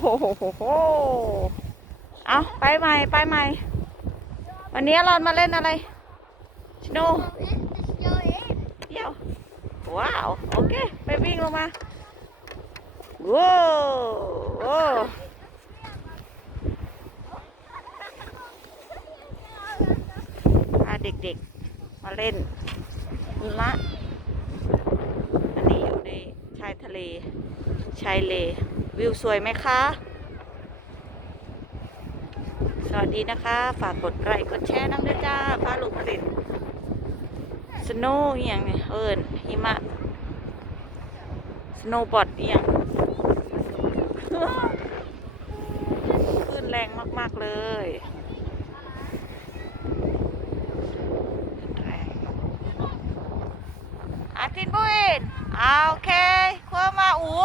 โหเอาไปใหม่ไปใหม่ วันนี้เรามาเล่นอะไรชโนเดี๋ยวว้าว โอเค ไปวิ่งลงมาว้าวโอ้พาเด็กๆ มาเล่นละอันนี้อยู่ในชายทะเล ชายเล วิวสวยไหมคะ สวัสดีนะคะ ฝากกดไลค์กดแชร์น้ำด้วยจ้าพาลูกมาเล่นสโนว์อย่างเนี่ยเอิญหิมะ สโนว์บอร์ดอย่างคลื่นแรงมาก ๆ เลยคลื่นแรงอาทินบุอินอ่าโอเคขั้วมาโอ้โห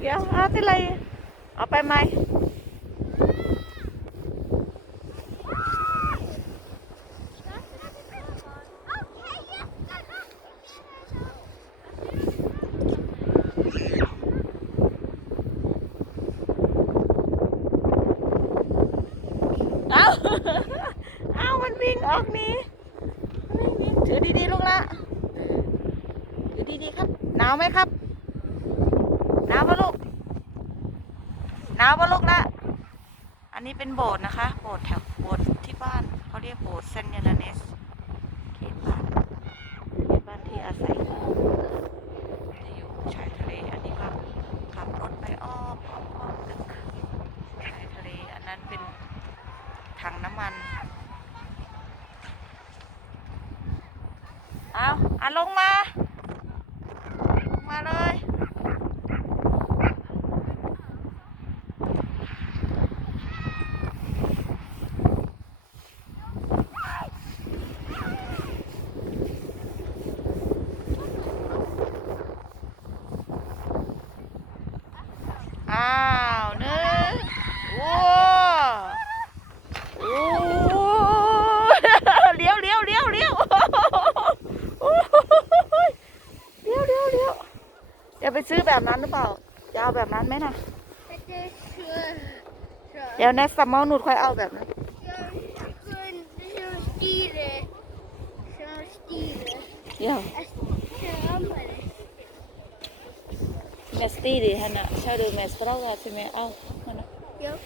เดี๋ยวเอาที่ไรเอาไปไหมเอาเอามันวิ่งออกนี้วิ่งวิ่งถือดีๆลูกละถือดีๆครับ หนาวไหมครับ หนาวปะลูก หนาวปะลูกละอันนี้เป็นโบสถ์นะคะ โบสถ์แถวโบสถ์ที่บ้านเขาเรียกโบสถ์เซนต์ยานเนสเขตบ้านเขตบ้านที่อาศัยจะอยู่ชายทะเลอันนี้ก็ขับรถไปอ้อมอ้อมอ้อมตึกชายทะเลอันนั้นเป็นถังน้ำมันเอาอะลงมา ลงมาเลย อ้าวหนึ่งว้าวโอ้เลี้ยวเลี้ยวเลี้ยวเลี้ยวโอ้ยเลี้ยวเลี้ยวเลี้ยวจะไปซื้อ แบบนั้นหรือเปล่าจะเอาแบบนั้นไหมนะเดี๋ยวในซัมเมอร์นูดค่อยเอาแบบนั้นเดี๋ยวเมสตี้ดิฮันน่ะชาดูเมสเราใช่ไหมเอาฮันน่ะ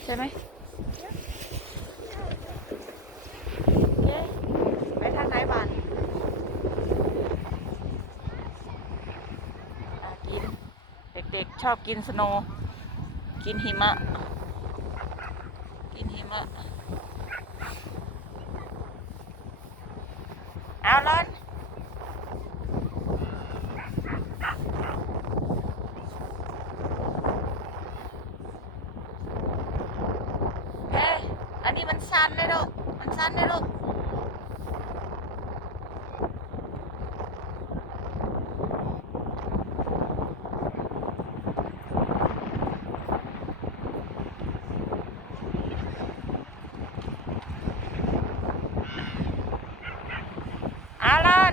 ใช่ไหมโอเคไปทางไหนบ้านอะกิน เด็กๆ ชอบกินสโนว์กินหิมะ กินหิมะ เอาลอนเฮ้อันนี้มันชันเลยลูกมันชันเลยลูก อาลัน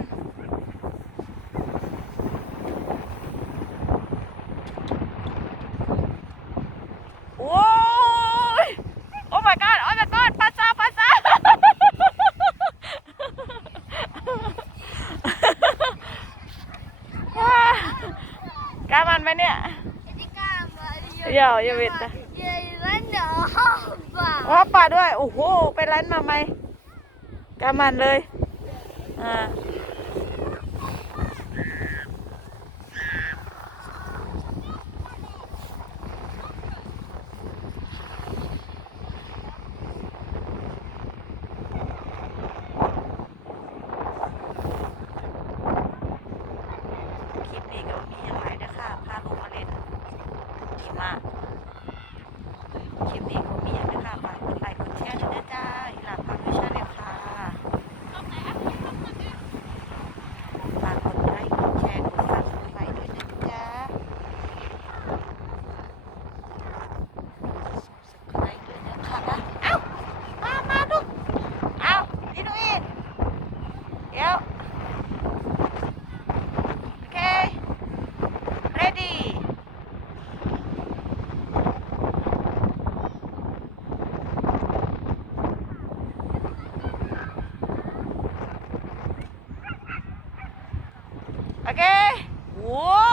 โอ้ย โอ้ my god โอ้ my god ภาษาภาษา ก ล้ามันไหมเนี่ยเดี๋ยวอย่าเวทนะอ๋อป่าด้วย โอ้โห ไปร้านมาไหมกล้ามันเลย อ่า คลิปนี้ก็มีอย่างไรนะคะพาลูกมาเล่น ดีมากคลิปนี้ก็มีอย่างไรค่ะฝากกดไลค์กดแชร์ด้วยนะจ้าอีหลาพาไปชาแนลค่ะ โอเคว้า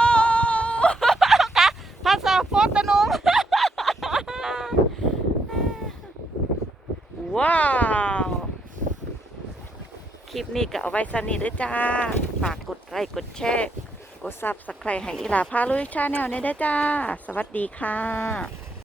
วภาษาโฟตนุมว้าว คลิปนี้ก็เอาไว้สนิทด้วยจ้า ฝากกดไลค์กดแชร์ กดซับสไครต์ให้อีลาพาลุยชาแนลเนี่ยด้วยจ้า สวัสดีค่ะ